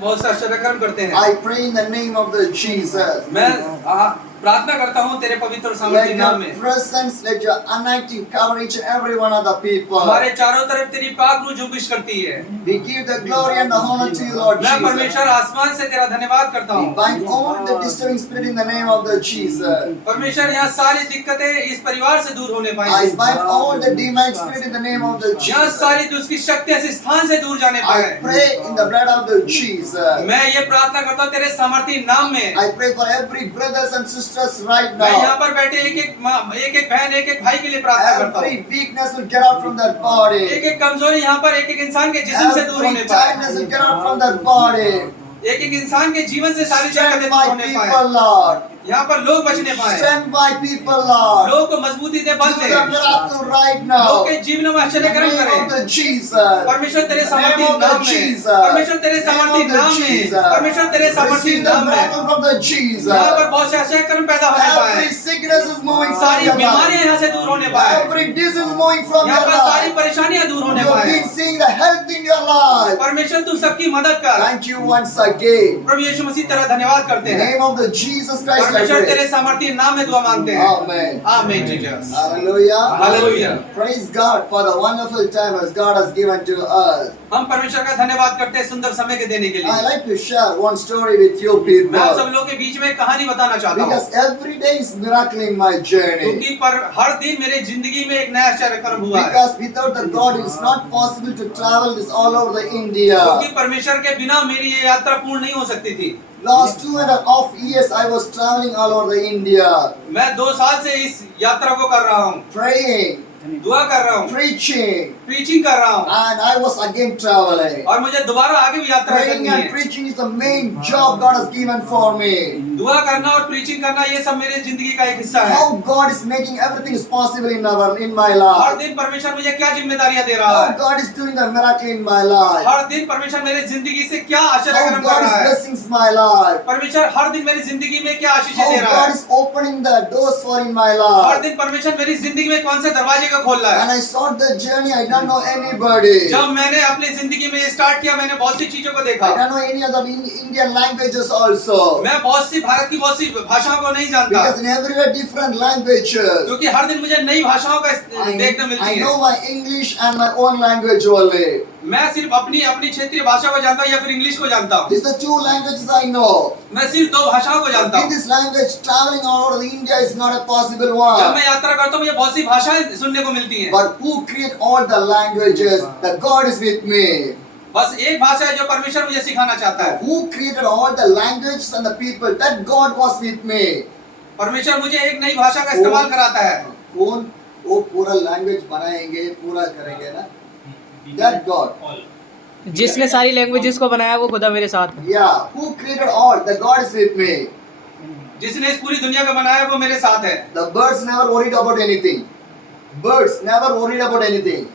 बहुत से आश्चर्य कर्म करते हैं। I pray in the name of the Jesus. मैं प्रार्थना करता हूँ तेरे पवित्र और सामर्थी Let नाम your में। presence, let your anointing cover each and every one of the people. हमारे चारों तरफ तेरी पाक रूह जुम्बिश करती है। We give the glory and the honor to you, Lord मैं Jesus. परमेश्वर आसमान से तेरा धन्यवाद करता We हूँ। bind all the disturbing spirit in the name of the Jesus. परमेश्वर यहाँ सारी दिक्कतें इस परिवार से दूर होने I पाए। bind all the demonic spirit in the name of the यहाँ Jesus. सारी दुष्ट की शक्तियाँ इस स्थान से दूर जाने I पाए। pray in the blood of the Jesus. मैं ये प्रार्थना करता हूँ तेरे सामर्थी नाम में। I pray for every brothers and sisters right मैं यहाँ now. पर बैठे एक एक बहन एक एक भाई के लिए प्रार्थना करता हूँ। Every weakness will get out from their body. एक एक कमजोरी यहाँ पर एक एक इंसान के जिस्म से दूर होने Every पाए। tiredness will get out from their body. एक एक इंसान के जीवन से सारी दिक्कतें Strengthen दूर my होने people, पाए। Lord. यहाँ पर लोग बचने पाए। Strengthen my people, Lord. लोग को मजबूती दे, बल Do they. the miracle right लोग now. के जीवन में आश्चर्य In the कर्म name of करे। the Jesus. परमेश्वर तेरे In the सामर्थी name of the नाम में। Jesus. परमेश्वर तेरे In the name सामर्थी of the नाम में। Jesus. परमेश्वर तेरे सामर्थी Receive the नाम में। miracle from the Jesus. यहाँ पर बहुत से आश्चर्य कर्म पैदा होने पाए। Every sickness is moving from सारी your बीमारियां life. यहाँ से दूर होने पाए। Every disease is moving from यहाँ your पर सारी life. परेशानियां दूर होने You've पाए। been seeing the health in your life. परमेश्वर तू सबकी मदद कर। Thank you once again. प्रभु यीशु मसीह तेरा धन्यवाद In करते the हैं। name of the Jesus Christ I परमेश्वर pray. तेरे सामर्थी नाम में दुआ मांगते हैं। Amen. आमीन Jesus. Hallelujah. Hallelujah. Praise God for the wonderful time as God has given to us. हम परमेश्वर का धन्यवाद करते हैं सुंदर समय के देने के I लिए। like to share one story with you मैं आप सब people. लोग के बीच में एक कहानी बताना चाहता हूँ। Because every day is miracle in my journey. क्योंकि पर हर दिन मेरे जिंदगी में एक नया आश्चर्य कर्म हुआ है। Because without the God it is not possible to travel this all over the India. क्योंकि परमेश्वर के बिना मेरी ये यात्रा पूर्ण नहीं हो सकती थी। Last 2.5 years I was traveling all over the India. मैं 2 साल से इस यात्रा को कर रहा हूँ, Praying, दुआ कर रहा हूँ, preaching, प्रीचिंग कर रहा हूँ and I was again traveling. और मुझे दोबारा आगे भी यात्रा Praying करनी and है। preaching is the main job God has given for me. दुआ करना और प्रीचिंग करना ये सब मेरे जिंदगी का एक हिस्सा है। How God is making everything is possible in my her life. दिन परमेश्वर मुझे क्या जिम्मेदारियां दे रहा How है। God is doing the miracle in my life. हर दिन परमेश्वर मेरे जिंदगी से क्या आशीर्वाद How कर्म कर God रहा is है। blessing my life. परमेश्वर हर दिन मेरी जिंदगी में क्या आशीष How दे रहा God है। is opening the doors for in my her life. दिन परमेश्वर मेरी जिंदगी में कौन से दरवाजे को खोल रहा When है। I start the journey, I don't know anybody. जब मैंने अपनी जिंदगी में ये स्टार्ट किया, मैंने बहुत सी चीजों को देखा। I don't know any other Indian languages also. मैं बहुत सी भारत की बहुत सी भाषाओं को नहीं जानता, Because in everywhere different languages. क्योंकि हर दिन मुझे नई भाषाओं का देखने I मिलती know है। my English and my own language only. मैं सिर्फ अपनी क्षेत्रीय भाषा को जानता हूँ या फिर इंग्लिश को जानता हूँ। These are the 2 languages I know. मैं सिर्फ 2 भाषाओं को जानता In हूँ। this language, traveling all over the India is not a possible जब one. मैं यात्रा करता हूँ मुझे बहुत सी भाषाएं सुनने को मिलती हैं। But who create all the languages? That God is with me. बस एक भाषा है जो परमेश्वर मुझे सिखाना चाहता है। Who created all the languages and the people? That God was with me. परमेश्वर मुझे एक नई भाषा का इस्तेमाल कराता है। कौन वो पूरा लैंग्वेज बनाएंगे, पूरा करेंगे ना? That God. जिसने सारी लैंग्वेजेस को बनाया वो खुदा मेरे साथ है। Yeah. Who created all? The God is with me. जिसने इस पूरी दुनिया को बनाया वो मेरे साथ है। The birds never worried about anything. Birds never worried about anything.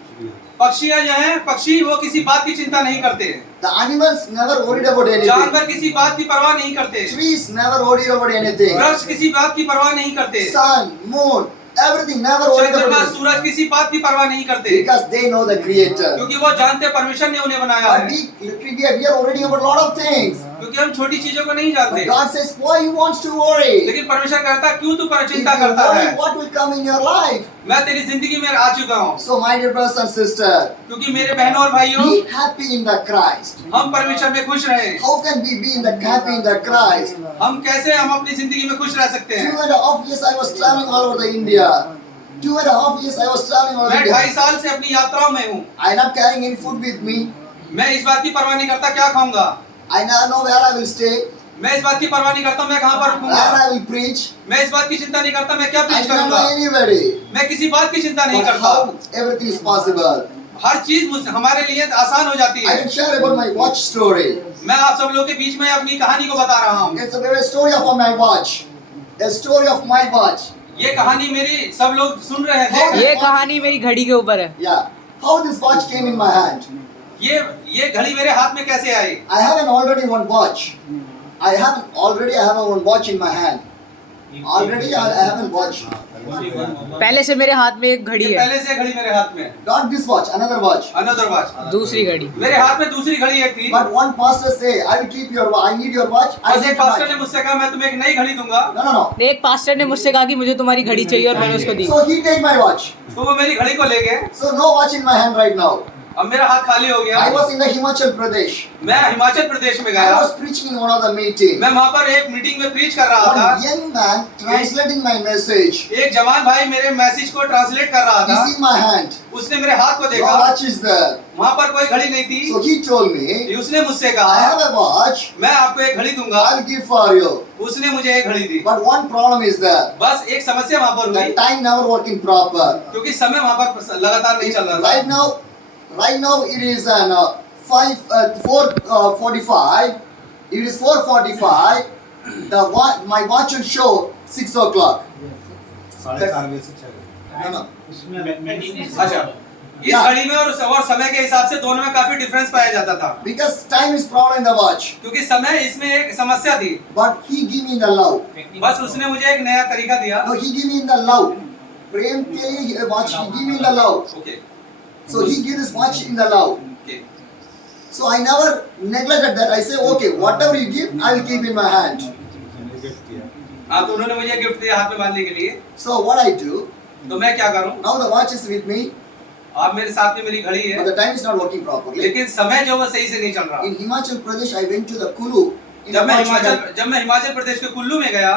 पक्षियाँ जो हैं, पक्षी वो किसी बात की चिंता नहीं करते। The animals never worried about anything. जानवर किसी बात की परवाह नहीं करते। Trees never worried about anything. वृक्ष किसी बात की परवाह नहीं करते। Sun, moon, everything never worried about चंद्रमा, anything. सूरज किसी बात की परवाह नहीं करते, Because they know the Creator. क्योंकि वो जानते हैं परमेश्वर ने उन्हें बनाया But है। we are worrying about a lot of things. क्योंकि हम छोटी चीजों को नहीं But जानते। God says, why you want to worry? लेकिन परमेश्वर कहता है क्यों तू पर If चिंता you करता worry, है। what will come in your life? मैं तेरी जिंदगी में आ चुका हूँ। So my dear brothers and sisters, क्योंकि मेरे बहनों और भाइयों, be happy in the Christ. हम परमेश्वर में खुश रहें। How can we be in the happy in the Christ? हम कैसे हम अपनी जिंदगी में खुश रह सकते हैं। 2.5 years I was traveling all over the India. 2.5 years I was traveling all over मैं India. 2.5 साल से अपनी यात्राओं में हूँ। I am not carrying any food with me. मैं इस बात की परवाह नहीं करता क्या खाऊंगा। I never know where I will stay, मैं इस बात की परवाह नहीं करता मैं कहाँ पर where रुकूंगा। I will preach. मैं इस बात की चिंता नहीं करता मैं क्या I प्रीच do not करूंगा। know anybody. मैं किसी बात की चिंता नहीं But करता। how everything is possible. हर चीज हमारे लिए आसान हो जाती I है। can share about my watch story. मैं आप सब लोगों के बीच में अपनी कहानी को बता रहा हूँ। It's a very story of my watch. A story of my watch. ये कहानी मेरी सब लोग सुन रहे थे। ये कहानी मेरी घड़ी के ऊपर है। Yeah. How this watch came in my hand. ये घड़ी मेरे हाथ में कैसे आई। I have one watch. I have one watch in my hand. Already I have a watch. पहले से मेरे हाथ में एक घड़ी ये है, पहले से घड़ी मेरे हाथ में है, Not this watch, another watch. Another watch. दूसरी घड़ी। मेरे हाथ में दूसरी घड़ी एक थी। But one pastor say, I will keep your watch. I need your watch. I बस need एक पास्टर ने watch. मुझसे कहा मैं तुम्हें एक नई घड़ी दूंगा, No. एक पास्टर ने मुझसे कहा कि मुझे तुम्हारी घड़ी चाहिए और मैंने उसको दी। So he take my watch. तो वो मेरी घड़ी को ले गए। So no watch in my hand right now. अब मेरा हाथ खाली हो गया। I was in the Himachal Pradesh. मैं हिमाचल प्रदेश में I गया, was preaching in one of the meetings. मैं वहाँ पर एक मीटिंग में प्रीच कर रहा था। One young man translating my message. एक जवान भाई मेरे मैसेज को ट्रांसलेट कर रहा He था। see my hand. उसने मेरे हाथ को No देखा, watch is there. वहाँ पर कोई घड़ी नहीं थी। So he told me, उसने मुझसे I कहा have a watch. मैं आपको एक घड़ी दूंगा। I'll give for you. उसने मुझे एक घड़ी दी। But one problem is there. बस एक समस्या वहाँ पर The हुई, time never working proper. क्योंकि समय वहाँ पर लगातार नहीं चल रहा था। Right now it is an 4:45. It is 4:45. My watch will show 6 o'clock. No. अच्छा, इस घड़ी में और समय के हिसाब से दोनों में काफी डिफरेंस पाया जाता था, Because time is problem in the watch. क्योंकि समय इसमें एक समस्या थी। But he give me the love. बस उसने मुझे एक नया तरीका दिया। No, he give me the love. प्रेम के लिए watch. He give me the love. Okay, So he give this watch in the love. Okay. So I never neglected that. I say, okay, whatever you give, I will keep in my hand. हाँ, तो उन्होंने मुझे gift दिया हाथ में बांधने के लिए। So what I do, तो मैं क्या करूँ? now the watch is with me, आप मेरे साथ में मेरी घड़ी but है, the time is not working properly. लेकिन समय जो वो सही से नहीं चल रहा। In Himachal Pradesh, I went to the Kulu in a जब मैं watch हिमाचल प्रदेश के कुल्लू में गया,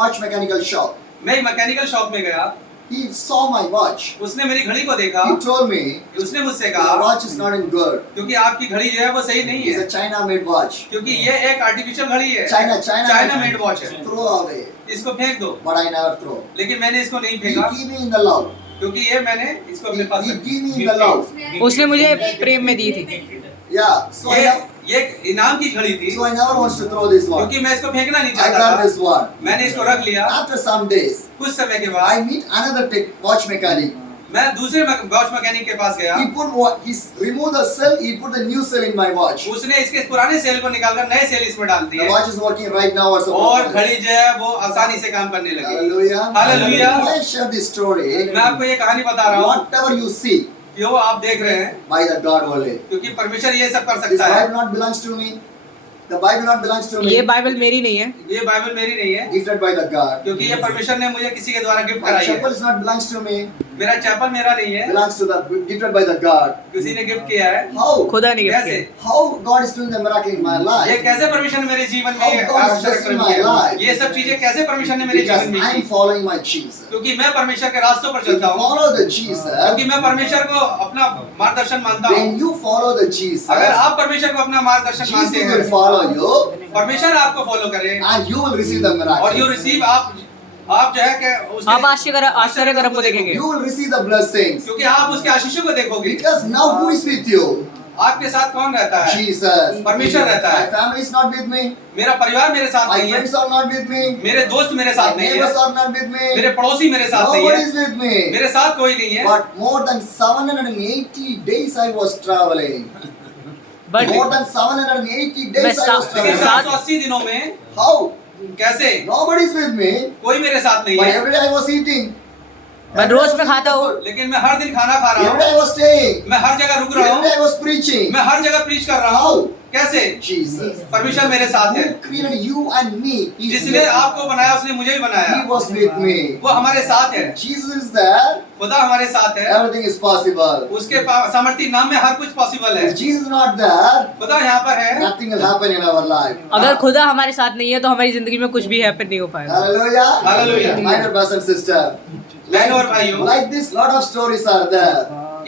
watch mechanical shop. मैं मैकेनिकल शॉप में गया, He saw my watch. उसने मेरी घड़ी को देखा, He told me, उसने मुझसे your कहा watch is not in good. क्योंकि आपकी घड़ी जो है वो सही नहीं It's है, a China-made watch. क्योंकि ये एक आर्टिफिशियल घड़ी है, China मेड वॉच है, Throw away. इसको फेंक दो। But I never throw. लेकिन मैंने इसको नहीं He फेंका, give me in the love. क्योंकि ये मैंने इसको अपने पास He रख give me in the love. उसने मुझे प्रेम में दी थी। Yeah. So ये एक इनाम की घड़ी थी, I never want to throw this one. क्योंकि मैं इसको फेंकना नहीं I चाहता got था। this one. मैंने इसको रख लिया। After some days, कुछ समय के I बाद meet another watch mechanic. मैं दूसरे वॉच मैकेनिक के पास गया, He removed the cell. He put the new cell in my watch. उसने इसके पुराने सेल को निकालकर नए सेल इसमें डाल The दिए watch is working right now. Also और घड़ी जो है वो आसानी से काम करने लगी। Hallelujah. Hallelujah. I share this story. मैं आपको ये कहानी बता रहा हूँ, Whatever you see, जो आप देख रहे हैं, by the God only. क्योंकि परमेश्वर ये सब कर This सकता है। Bible not belongs to me. The Bible not belongs to me. ये बाइबल मेरी नहीं है, ये बाइबल मेरी नहीं है, Gifted by the God. क्योंकि ये परमेश्वर ने मुझे किसी के द्वारा गिफ्ट My कराई chapel है। is not belongs to me. मेरा चैपल मेरा नहीं है, Belongs to the gifted by the God. किसी ने गिफ्ट किया है। How? खुदा ने गिफ्ट कैसे? किया। How God is doing the miracle in my ये life? कैसे परमेश्वर ने मेरे जीवन में How God is आश्चर्य blessing कर्म my किया? life? ये सब चीजें कैसे परमेश्वर ने मेरे Because जीवन में I am की? following my Jesus. क्योंकि मैं परमेश्वर के रास्तों पर If you चलता हूँ, follow the Jesus, क्योंकि मैं परमेश्वर को अपना मार्गदर्शन मानता हूँ। when you follow the Jesus, अगर आप परमेश्वर को अपना मार्गदर्शन मानते Jesus will हैं, follow you परमेश्वर आपको फॉलो करे and you will receive the और यू miracle. रिसीव आप जो है कि उसके आप आश्चर्य कर्म को देखेंगे, You will receive the blessings. क्योंकि आप उसके आशीषों को देखोगे। Because now who is with you? आपके साथ कौन रहता है? Jesus. परमेश्वर रहता My है। family is not with me. मेरा परिवार मेरे साथ My नहीं है, friends are not with me. मेरे दोस्त मेरे My साथ नहीं neighbors है, are not with me. मेरे पड़ोसी मेरे साथ नहीं Nobody है, is with me. मेरे साथ कोई नहीं है। But more than 780 days I was traveling. But More than 780 days I was मैं लेकिन साथ- traveling. 780 दिनों में How? कैसे? Nobody is with me. कोई मेरे साथ नहीं But है, every day I was eating. मैं रोज में खाता हूँ, लेकिन मैं हर दिन खाना खा रहा Every day हूँ, I was staying. मैं हर जगह रुक रहा Every day हूँ, I was preaching. मैं हर जगह प्रीच कर रहा हूँ। कैसे? Jesus. परमेश्वर मेरे साथ है। Who created you and me? He is जिसने with me. आपको बनाया उसने मुझे भी बनाया, He was with me. वो हमारे साथ है। Jesus is there. खुदा हमारे साथ है, Everything is possible. उसके सामर्थ्य नाम में हर कुछ पॉसिबल है। If Jesus is not there, खुदा यहाँ पर है, nothing will happen in our life. अगर खुदा हमारे साथ नहीं है तो हमारी जिंदगी में कुछ भी हैपन नहीं हो पाएगा। Hallelujah. Hallelujah. My dear brothers and sisters. बहनों और भाइयों, Like this, lot of stories are there.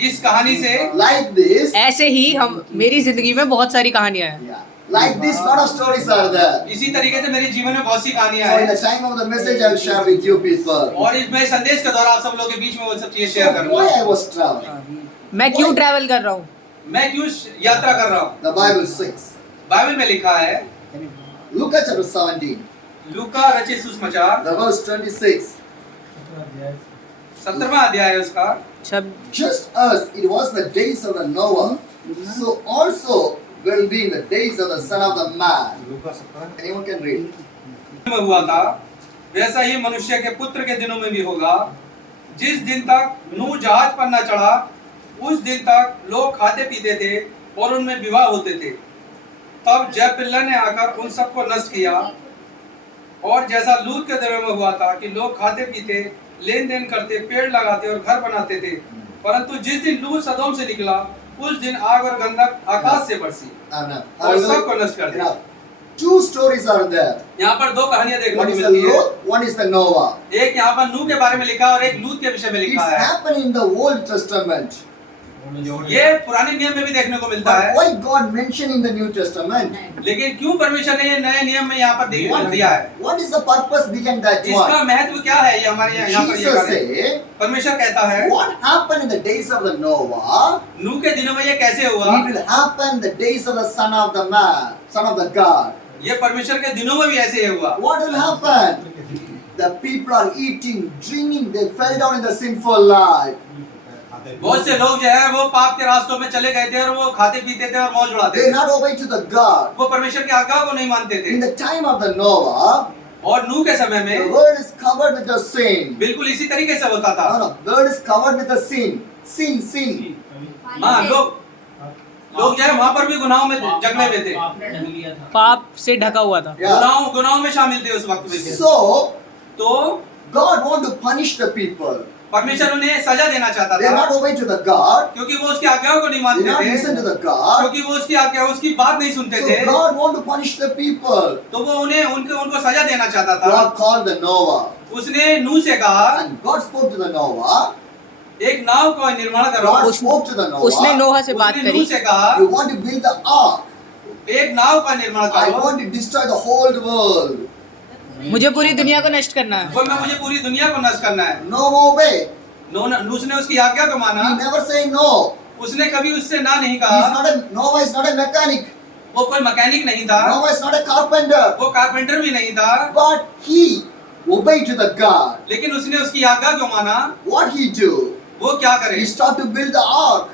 इस कहानी से Like this. ऐसे ही हम मेरी जिंदगी में बहुत सारी कहानियां हैं। Yeah. Like this, lot of stories are there. इसी तरीके से मेरे जीवन में बहुत सी कहानियां So in हैं the time of the message, I will share with you people. और इसमें संदेश के दौरान आप सब लोगों के बीच में वो सब चीजें शेयर So करूंगा। why I was traveling? मैं क्यों ट्रैवल कर रहा हूँ? मैं क्यों यात्रा कर रहा हूँ? The Bible says. बाइबल में लिखा है, Luke chapter 17, लूका रचित सुसमाचार the verse 26. 17वां अध्याय है उसका। Just as it was the days of the Noah, so also will be in the days of the Son of the Man. Anyone can read. में हुआ था वैसा ही मनुष्य के पुत्र के दिनों में भी होगा। जिस दिन तक नूह जहाज पर न चढ़ा, उस दिन तक लोग खाते पीते थे और उनमें विवाह होते थे। तब जब पिल्ला ने आकर उन सबको नष्ट किया, और जैसा लूत के दिनों में हुआ था कि लोग खाते पीते, लेन देन करते, पेड़ लगाते और घर बनाते थे, परंतु जिस दिन लूत सदोम से निकला, उस दिन आग और गंधक आकाश से बरसी और सबको नष्ट कर दिया। Two stories are there. यहाँ पर दो कहानियां देखने One को is the मिलती है। Lot, one is the Noah. एक यहाँ पर नूह के बारे में लिखा और एक लूत के विषय में It's लिखा है। happened in the Old Testament. ये पुराने नियम में भी देखने को मिलता But है, why God mentioned in the New Testament? लेकिन क्यों परमेश्वर ने ये नए नियम में यहाँ पर दिया है? What is the purpose behind that इसका one? महत्व क्या है? ये हमारे यहाँ पर ये Jesus कार्य- said, परमेश्वर कहता है, what happened in the days of the Noah, नूह के दिनों में ये कैसे हुआ? it will happen in the days of the Son of the Man, Son of the God. ये परमेश्वर के दिनों में भी ऐसे ही हुआ। What will happen? The people are eating, drinking, they fell down in the sinful life. बहुत से लोग जो है वो पाप के रास्तों में चले गए थे और वो खाते पीते थे और मौज उड़ाते They थे। not obey to the God. वो परमेश्वर की आज्ञा को नहीं मानते थे। In the time of the Noah, और नूह के समय the में world is covered with the sin. बिल्कुल इसी तरीके से होता था। No, the world is covered with the sin. Sin. हाँ, लोग जो है वहाँ पर भी गुनाहों में जगले हुए थे, पाप से ढका हुआ था। Yeah. गुनाहों में शामिल थे उस वक्त में। So, तो God want to punish the people. परमेश्वर उन्हें सजा देना चाहता They are था, not obey to the God. क्योंकि वो उसकी आज्ञाओं को नहीं They मानते not थे, listen to the God. क्योंकि वो उसकी आज्ञा उसकी बात नहीं सुनते थे। So God want to punish the people. तो वो उनको सजा देना चाहता था। God called the Noah. उसने नूह से कहा, And God spoke to the Noah. एक नाव का निर्माण करो। God spoke to the उसने Noah. नोहा से बात उसने नूह करी। से कहा, You want to build the ark. एक नाव का निर्माण I करो, want to destroy the whole world. मुझे पूरी दुनिया को नष्ट करना है। बोल मैं मुझे पूरी दुनिया को नष्ट करना है। Noah obey. उसने उसकी आज्ञा को माना। He never say no. उसने कभी उससे ना नहीं He's कहा। not a Noah is not a mechanic. वो कोई मैकेनिक नहीं था, Noah is not a carpenter. वो कारपेंटर भी नहीं था, But he obeyed to the God. लेकिन उसने उसकी आज्ञा को माना। What he do? वो क्या करे? He started to build the ark.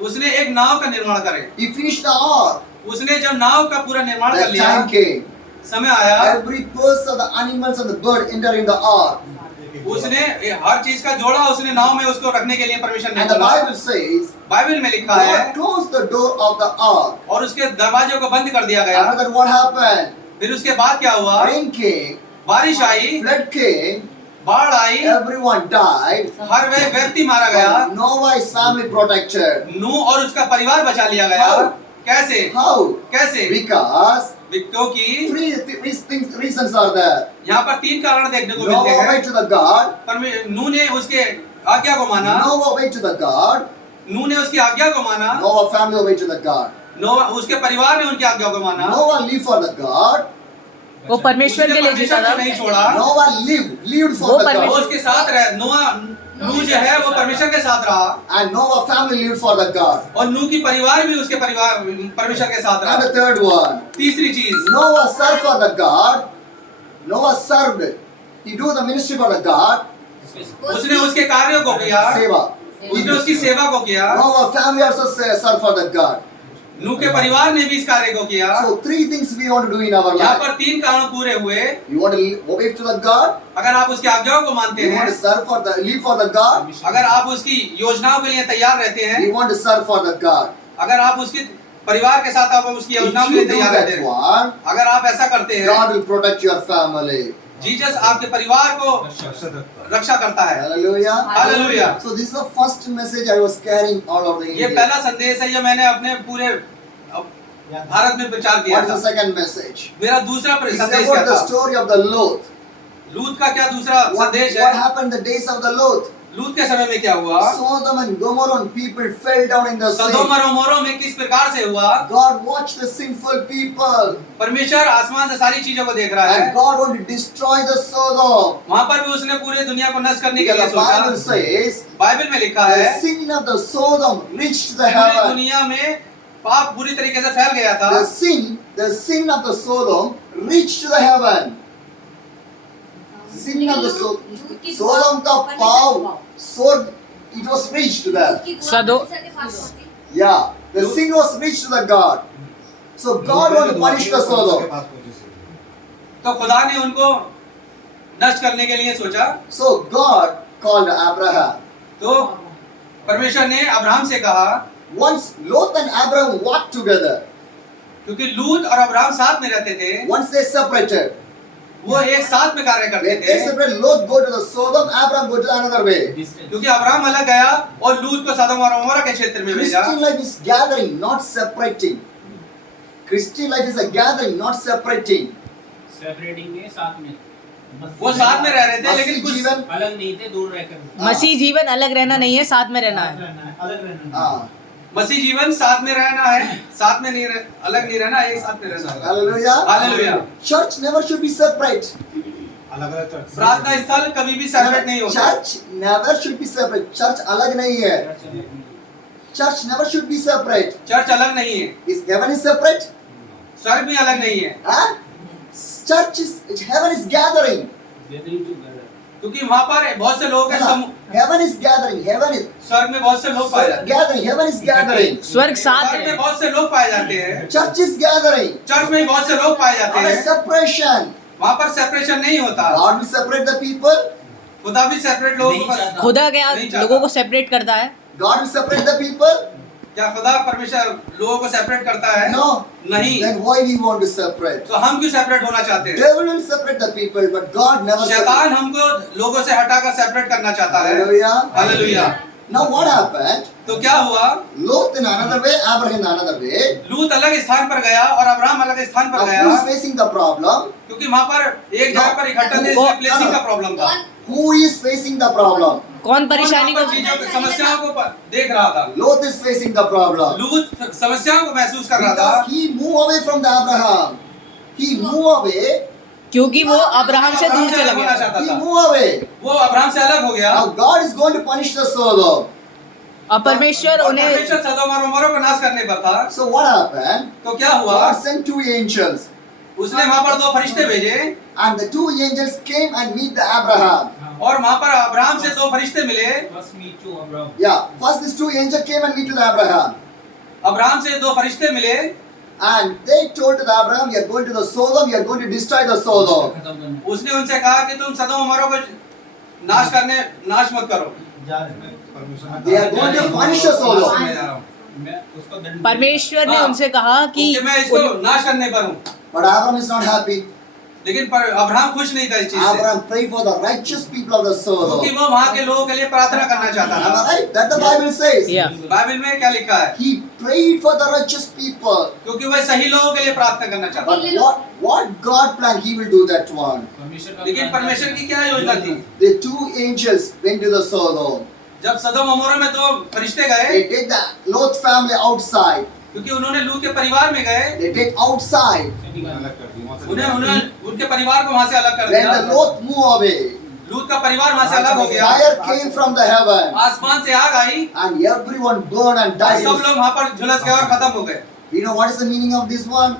उसने एक नाव का निर्माण करे। He finished the ark. उसने जब नाव का पूरा निर्माण कर That लिया, time came. समय आया, Every person, the animals and the bird enter in the ark. उसने हर चीज का जोड़ा उसने नाव में उसको रखने के लिए परमिशन And नहीं the बोला। Bible says, बाइबल में लिखा है, God closed the door of the ark. और उसके दरवाजे को बंद कर दिया गया। After that, what happened? फिर उसके बाद क्या हुआ? Rain came, बारिश आई, flood came, बाढ़ आई, everyone died. हर वह व्यक्ति मारा गया। But Noah's family protected. नूह और उसका परिवार बचा लिया गया। How? कैसे? How? कैसे? Because क्योंकि reasons are there. यहाँ पर तीन कारण देखने को मिलते Noah हैं। obeyed to the God. नूह ने उसके आज्ञा को माना, Noah obeyed to the God. नूह ने उसकी आज्ञा को माना, Noah family obeyed to the God. Noh उसके परिवार ने उनकी आज्ञा को माना। Noah lived for the God. वो परमेश्वर के लिए जीता परमेश्वर था। को नहीं छोड़ा, Noah lived वो for the वो परमेश्वर- God. उसके साथ रहे। नूह जो है वो परमेश्वर के साथ रहा, And Noah family lived for the God. और नूह की परिवार भी उसके परिवार परमेश्वर के साथ And रहा। the third one, तीसरी चीज, Noah served for the God. Noah served. He do the ministry for the God. उसने उसके कार्यों को किया, Seva. उसने उसकी सेवा को किया। Noah family also served for the God. नूह के परिवार ने भी इस कार्य को किया। So three things we want to do in our यहाँ life. पर तीन कारण पूरे हुए। You want to obey to the God. अगर आप उसकी आज्ञाओं को मानते You want हैं, to serve for the live for the God. अगर आप उसकी योजनाओं के लिए तैयार रहते हैं, You want to serve for the God. अगर आप उसके परिवार के साथ आप उसकी If योजनाओं के you लिए do तैयार रहते that हैं, one, अगर आप ऐसा करते हैं, God will protect your family. Jesus आपके परिवार को रक्षा करता है। Hallelujah. Hallelujah. So this is the first message I was carrying all over the ये India. पहला संदेश है जो मैंने अपने पूरे भारत में प्रचार किया What is था। the second message? मेरा दूसरा It's संदेश क्या about the था? story of the Lot. लूत का क्या दूसरा What संदेश what है? happened in the days of the Lot? लूत के समय में क्या हुआ? Sodom and Gomorrah people fell down in the Sodom sin. और अमोरा में किस प्रकार से हुआ? God watched the sinful people परमेश्वर आसमान से सारी चीजों को देख रहा है। and God wanted to destroy the Sodom. वहाँ पर भी उसने पूरी दुनिया को नष्ट करने के Because लिए the Bible सोचा। says बाइबल में लिखा है, the sin of the Sodom reached the पूरी heaven. दुनिया में पाप पूरी तरीके से फैल गया था। The sin of the Sodom reached the heaven. Sin of the Sodom का पाप स्वर्ग it was reached there. Yeah, the sin was reached to the God. So God wanted to punish the Sodom. तो खुदा ने उनको नष्ट करने के लिए सोचा। So God called Abraham. तो परमेश्वर ने अब्राहम से कहा, Once Lot and Abraham walked together, क्योंकि लूत और अब्राहम साथ में रहते थे, once they separated, वो एक साथ में कार्य करते when they थे। separated, Lot go to the Sodom, Abraham go to another way. क्योंकि अब्राहम अलग गया और लूत को सदोम और अमोरा के क्षेत्र में भेजा। Christian life is gathering, not separating. Christian life is a gathering, not separating. Separating में साथ में वो साथ में रह रहे थे, लेकिन मसीह कुछ जीवन अलग नहीं थे, दूर रहकर मसीह जीवन अलग रहना नहीं है, साथ में रहना है। अलग रहना Ah, मसीह जीवन साथ में रहना है, साथ में नहीं अलग नहीं रहना, एक साथ में रहना है। hallelujah. Hallelujah. Church never should be separate. प्रार्थना स्थल कभी भी सेपरेट नहीं होता। Church never should be separate. Church अलग नहीं है. Church never should be separate. Church अलग नहीं है, Is heaven is separate? स्वर्ग भी अलग नहीं है, Huh? Church is heaven is gathering. क्योंकि वहाँ पर बहुत से लोग हैं। Heaven is gathering. Heaven is स्वर्ग में बहुत से लोग पाए जाते हैं, gathering. Heaven is gathering. स्वर्ग साथ स्वर्ग में है। बहुत से लोग पाए जाते हैं, Church is gathering. चर्च में भी बहुत से लोग पाए जाते Not a हैं। separation. वहाँ पर सेपरेशन नहीं होता। God will separate the people. खुदा भी सेपरेट लोगों नहीं को चाहता। खुदा क्या नहीं चाहता। लोगों को सेपरेट करता है? God will separate the people. क्या खुदा परमेश्वर लोगों को सेपरेट करता है? No. नहीं। Then why we want to separate? तो हम क्यों सेपरेट होना चाहते हैं? Devil will separate the people, but God never separates. शैतान हमको लोगों से हटाकर सेपरेट करना चाहता है। Hallelujah. Hallelujah. Now what happened? तो क्या हुआ? Lot in another way, Abraham in another way. लूत अलग स्थान पर गया और अब्राहम अलग स्थान पर Now गया, who is facing the problem? क्योंकि वहाँ पर एक जगह पर इकट्ठा थे, इसलिए प्लेसिंग का प्रॉब्लम था। Who is facing the problem? कौन परेशानी वहाँ को पर चीजों समस्याओं को देख रहा था। Lot is facing the problem. लूत समस्याओं को महसूस कर रहा था, Because he moved away from the Abraham. He moved away. क्योंकि वो अब्राहम से दूर चला होना गया। चाहता He था। moved away. वो अब्राहम से अलग हो गया। Now God is going to punish the Sodom. अब परमेश्वर और उन्हें परमेश्वर सदोम और अमोरा को नाश करने पर था। So what happened? तो क्या हुआ? God sent two angels. उसने वहाँ पर दो फरिश्ते भेजे And the two angels came and meet the Abraham. और वहाँ पर अब्राहम से दो फरिश्ते मिले। बस मीचू Abraham Yeah, first these two angels came and meet to the Abraham. Abraham से दो फरिश्ते मिले And they told to the Abraham, you are going to the Sodom, you are going to destroy the Sodom. खत्म करने उसने उनसे कहा कि तुम सदोम अमोरा को नाश मत करो। They are going to punish the Sodom. मैं उसको दंड परमेश्वर ने हाँ। उनसे कहा कि क्योंकि मैं इसको नाश करने पर हूँ। But Abraham is not happy. लेकिन अब्राहम खुश नहीं था इस चीज से, Abraham prayed for the righteous people of the क्योंकि Sodom. वो वहाँ के लोगों के लिए प्रार्थना करना चाहता Am I था। right? That the Bible says. या बाइबल में क्या लिखा है? He prayed for the righteous people. क्योंकि वह सही लोगों के लिए प्रार्थना करना चाहता But what God planned, He will do that one. परमेश्वर था। का लेकिन परमेश्वर की क्या योजना थी? The two angels went to the Sodom. जब सदोम अमोरा में दो फरिश्ते गए, They take the Lot family outside. क्योंकि उन्होंने लूत के परिवार में गए, They take outside. उन्हें उनके परिवार को वहाँ से अलग कर When दिया। the Lot move away, लूत का परिवार वहाँ से अलग हो गया। fire came from the heaven, आसमान से आग आई and everyone burned and और died. सब लोग वहाँ पर झुलस गए और खत्म हो गए। You know what is the meaning of this one?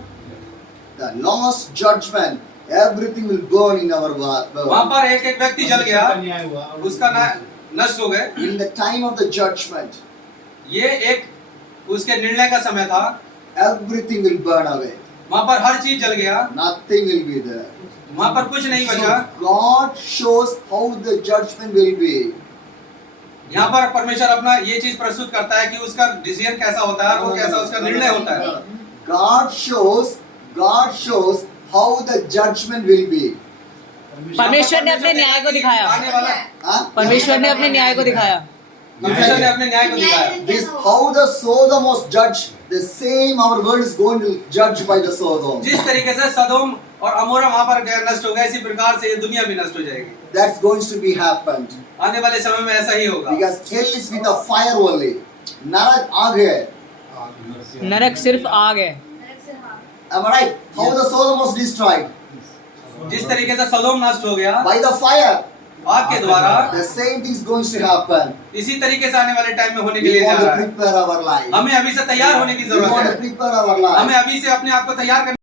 The last judgment. Everything will burn in our वहाँ world. पर एक एक व्यक्ति जल गया, न्याय हुआ और उसका नष्ट हो गए। In the time of the judgment, ये एक उसके निर्णय का समय था। everything will burn away. वहाँ पर हर चीज जल गया, Nothing will be there. वहाँ पर कुछ नहीं बचा। So God shows how the judgment will be. यहाँ पर परमेश्वर अपना ये चीज प्रस्तुत करता है कि उसका डिसीजन कैसा होता है और वो कैसा उसका निर्णय होता है। God shows how the judgment will be. परमेश्वर ने अपने न्याय को दिखाया। आने वाला Huh? परमेश्वर ने अपने न्याय को दिखाया। परमेश्वर ने अपने न्याय को दिखाया। This how the Sodom was judged. The same our world is going to judge by the Sodom. जिस तरीके से सदोम और अमोरा वहाँ पर नष्ट हो गया, इसी प्रकार से ये दुनिया भी नष्ट हो जाएगी। That's going to be happened. आने वाले समय में ऐसा ही होगा। Because hell is with a fire only. Narak आग है. नरक सिर्फ आग है। Am I right? How the Sodom was destroyed? जिस तरीके से सदोम नष्ट हो गया By the fire. आग के द्वारा, The same thing is going to happen. इसी तरीके से आने वाले टाइम में होने के We लिए जा want to रहा है। prepare our life. हमें अभी से तैयार होने की We जरूरत want to है। prepare our life. हमें अभी से अपने आप को तैयार करने